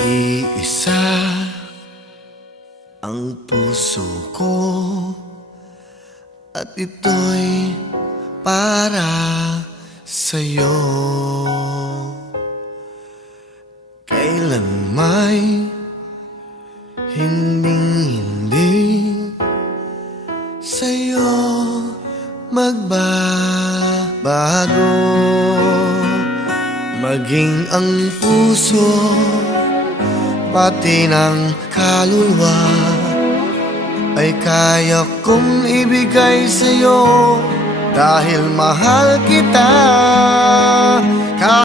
Iisa ang puso ko at ito'y para sa'yo. Kailan may hinding-hindi sa'yo magbabago. Maging ang puso pati ng kaluluwa ay kaya kong ibigay sa'yo dahil mahal kita.